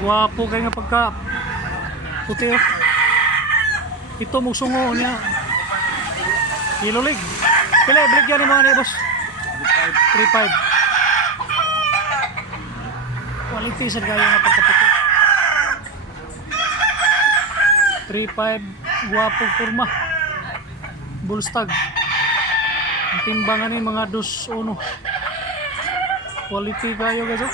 Wapo kay nga pagka puti oh. Ito musungo niya. Yellow leg. Pila ibigyan ni mga ni boss? 3.5. Quality sa gaya nga pagkaputi. 3.5 guwapo kurma. Bullstag. Ang timbangan ni mga 2-1. Quality kayo guys oh.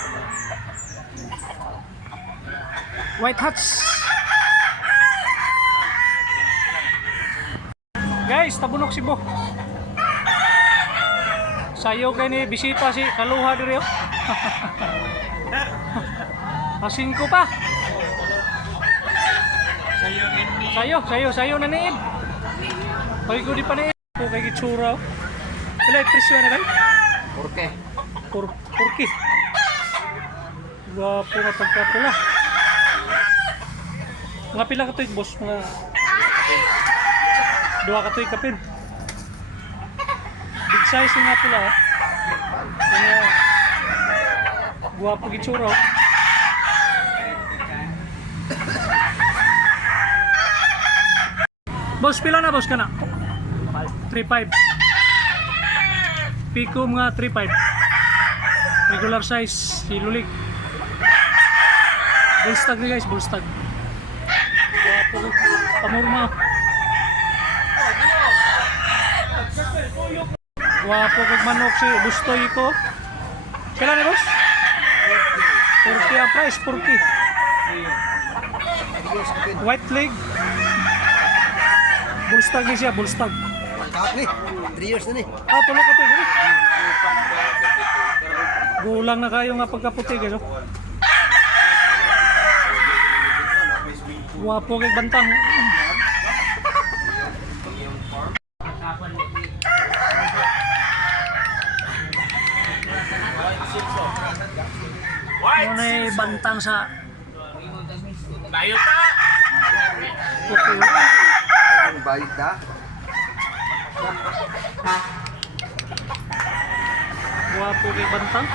White hats. Guys, tabunok si Bo. Sayo kay ni bisita si Kaluha diri oh. Asing ko pa. Sayo na niid. Pag ko di pa niid. Ko kay gitsura oh. Pila presyo na ba? Porke. Gwapo na pagkapula. Mga pila ka to boss? Mga 2 ka to kapin. Big size nga pula oh. Kaya gwapo gitsura oh. Boss, pila na boss ka na? 3.5. Pico mga 3.5. Regular size, hilulig. Bullstag ni guys, bullstag. Wapo, pamurma. Wapo kag manok si Bustoy ko. Pila na boss? 40 ang price, 40. White leg. Bullstag ni siya, bullstag. Mantap nih, 3 years na ni. Tulo ka to. Gulang na kayo nga pagkaputi guys. Wapo kay bantang. Ano bantang sa Bayo ta! puti. Ang bayad na. Wapo kay bantang.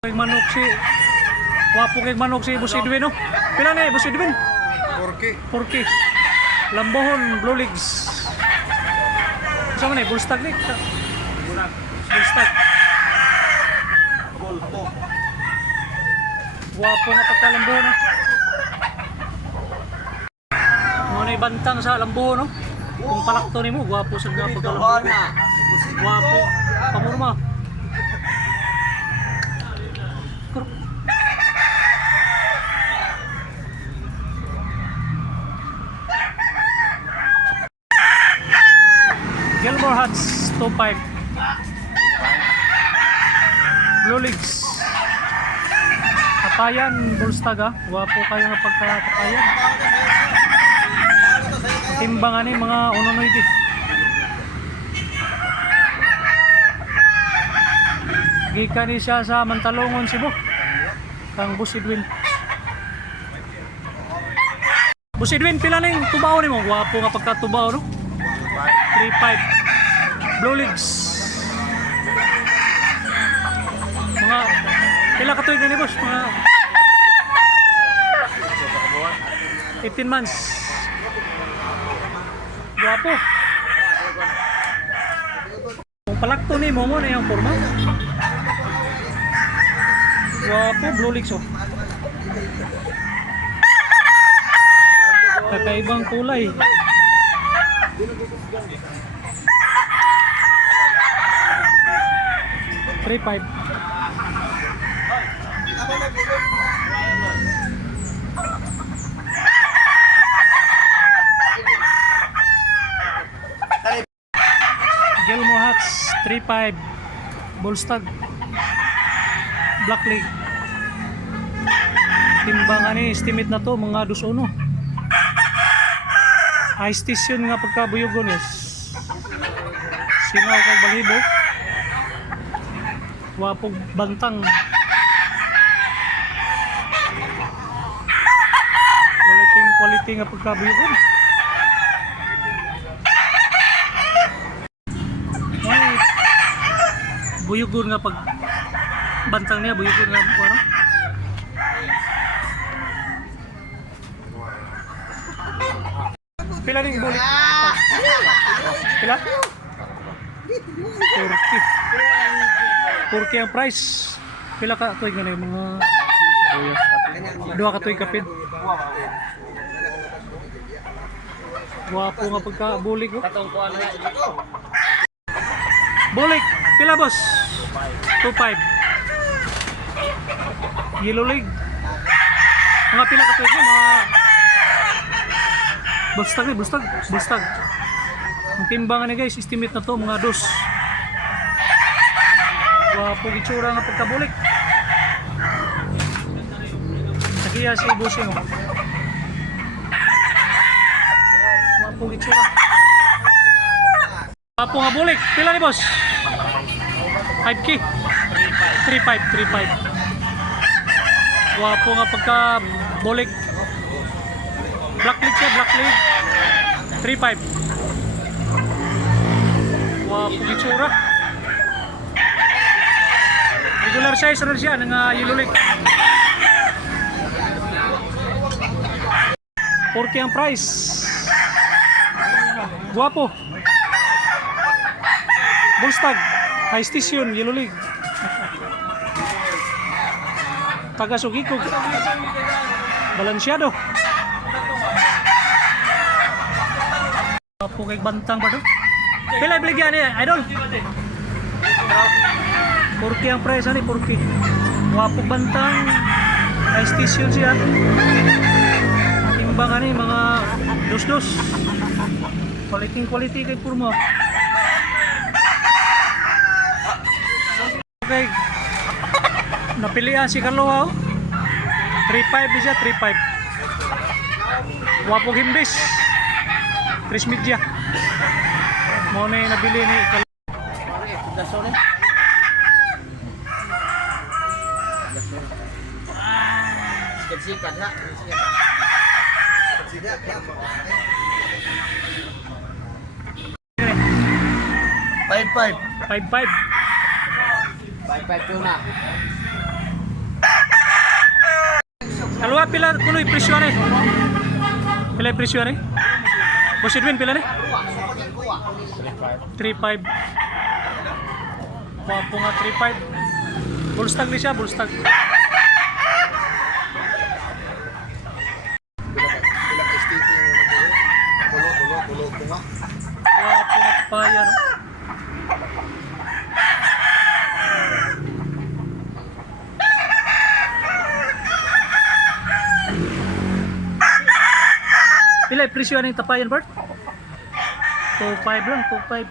Kay manok si wapo kay manok si Boss Edwin no. Pila na Boss Edwin? 4K. Lambohon blue legs. Sama na bullstag ni. Bullstag. Wapo nga pagkalambohon no. Ano bantang sa lambohon no. Kung palakto nimo gwapo sa pagkalambohon. Gwapo pamurma. Gilmore Hats 2.5. Blue legs. Tapayan bullstag ah. Wapo kayo nga pagkatapayan. Timbangan ni mga unonoy di. Gikan ni siya sa Mantalongon Cebu. Kang Boss Edwin. Boss Edwin, pila na yung tubaw ni mo? Wapo nga pagkatubaw no? 3.5. Blue legs. Mga pila ka tuig na ni boss? Mga 18 months. Guwapo. Kung palakto ni mo na yung forma. Guwapo, blue legs oh. Kakaibang kulay. $3.5. Gilmore Hats 3.5. Bullstag black leg. Timbangan ni estimate na to mga 2-1. High station nga pagkabuyogon is sinaw kay balhibo. Wapog bantang. Quality nga pagkabuyogon. Ay, buyogon nga pag Bantang niya, buyot nga po, ano? Pila rin bulik? Pila? 40. 40 ang price. Pila ka tuig nga na yung mga... Dua ka tuig kapit. Wapo nga pagka-bulik, oh. Katong kuha na. Bulik, pila boss? 2.5. Yellow leg. Mga pila ka tuig mga bustag ni, bustag. Ang timbangan ni guys, estimate na to mga 2. Wapo gitsura nga pagkabulik. Sakiya si busing, oh. Wapo gitsura. Wapo nga bulik, pila ni boss? 5K. 3.5. Wapo nga pagka bulik. Black leg siya, black leg. 3.5. Wapo gitsura. Regular size na siya ng yellow leg. 40 ang price. Guwapo. Bullstag, high station, yellow leg. Taga Sugikog. Balansyado. Guwapo kay bantang ba do? Pila ibigyan niya, idol? 40 ang price ani, 40. Guwapo bantang, high station siya. Timbangan ni mga dos-dos. Quality kay purmo. Okay. Napilian si Carlo, 3.5 siya, 3.5. Wapo himbis. 3 media. Mo na yung nabili ni Carlo. Sikat na. 5-5. 5.5. 5-5 na. Kalwa pila kuno presyo ni. Pila presyo ni? Boss Edwin pila ni? 3.5. Wapo nga 3.5. Bullstag ni siya, bullstag. Wapo nga papaya, no? Pila presyo ng tapayan, Bert? 2.5 lang, 2.5.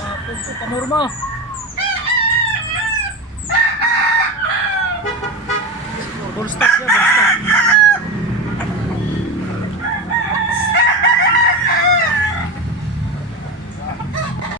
Wapo ito, pamurma. Bullstag siya, bullstag.